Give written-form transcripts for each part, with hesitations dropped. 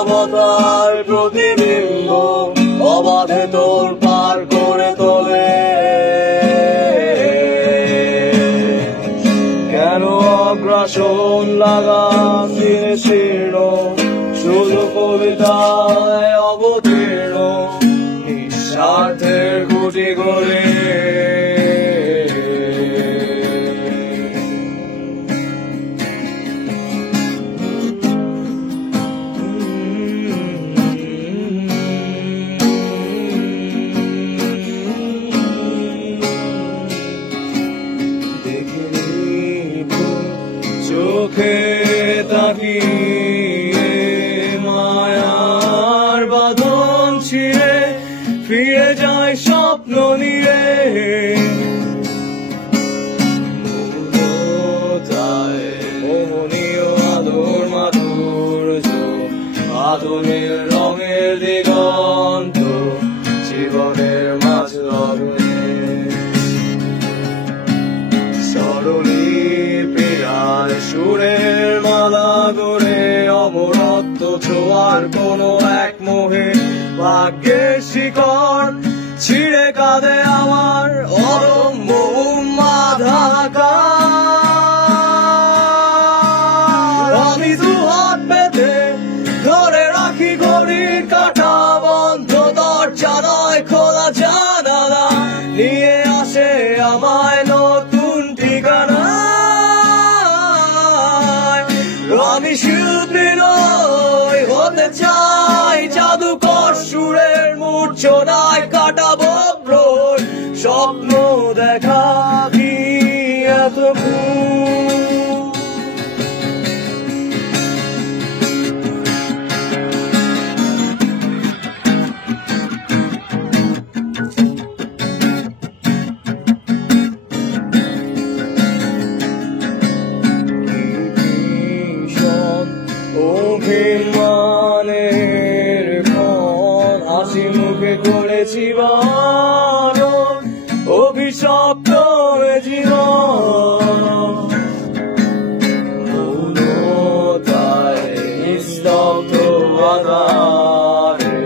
নীরবতার প্রতিবিম্ব অবাধে তোর পার করে তোলে। কেন অগ্রাসন লাগাম দিনে শীর্ণ, শুধু কবিতায় অবতীর্ণ নিঃস্বার্থের গুটি গড়ে। চোখে তাকিয়ে মায়ার বাঁধন ছিঁড়ে ফিরে যায় স্বপ্ন নিয়ে। মোহনীয় আদর মাধুর্য আধুনিক রঙের দিগন্ত জীবনের মাঝ লগ্নে। স্বরলিপিরায় সুরের মালা গড়ে অমরত্ব ছোঁয়ার কোন এক মোহে ভাগ্যের শিকড় ছিঁড়ে কাঁদে আমার অদম্য উন্মাদ। আমি দুহাত পেতে ধরে রাখি ঘড়ির কাঁটা, বন্ধ দরজা নয় খোলা জানালা নিয়ে আসে আমায় নতুন ঠিকানায়। আমি শিল্পী নই, হতে চাই জাদুকর সুরের মূর্ছনায় কাটাবো ভ্রমণ স্বপ্ন দেখা কি এত অভিমানের ফল হাসি মুখে করেছি বারণ অভিশপ্ত জীবন। মৌনতায় নিস্তব্ধ আধারে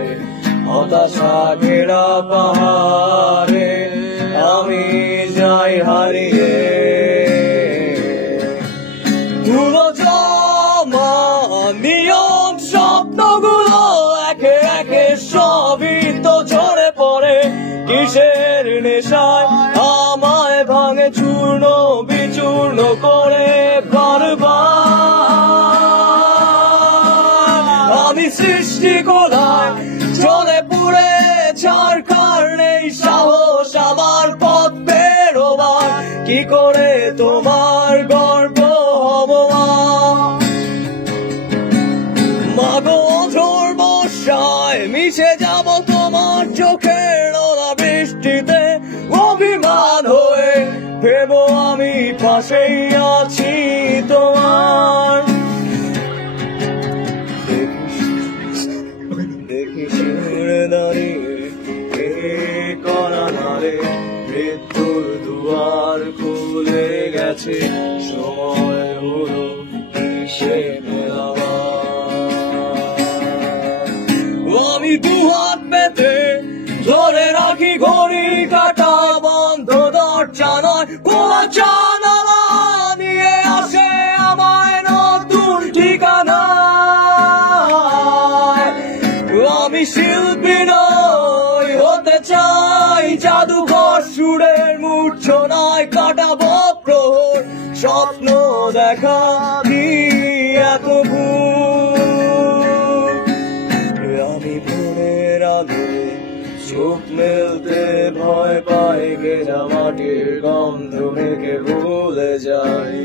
হতাশা ঘেরা পাহাড়ে আমি যাই হারিয়ে। ধুলো জমা নিয়ম স্বপ্নগুলো একে একে সবই তো ঝরে পড়ে কিসের নেশায় আমায় ভাঙে চূর্ণ বিচূর্ণ করে বারবার। আমি সৃষ্টি গোলায় চলে পুড়ে ছারখার, নেই সাহস আমার পথ বেরোবার, কি করে তোমার গর্ব হব মাগো। ঝড় বর্ষায় মিশে যাব তোমার চোখের নোনা বৃষ্টিতে, অভিমান হয়ে ভেবো আমি পাশেই আছি তোমার। দেখি শিউরে দাঁড়িয়ে কে করা নারে, মৃত্যুর দুয়ার খুলে গেছে, সময় হলো সে মেলাবার। আমি দুহাত পেতে ধরে রাখি ঘড়ি কাটা, বন্ধ দরজা নয় খোলা জানালা নিয়ে আসে আমায় নতুন ঠিকানায়। আমি শিল্পী নই, হতে চাই জাদুকর সুরের মূর্ছনায় কাটাবো প্রহর স্বপ্ন দেখা কি এত ভুল। আমি ভোরের আলোয় চোখ মেলতে ভয় পাই, গেজা মাটির গন্ধ মেখে ভুলে যাই।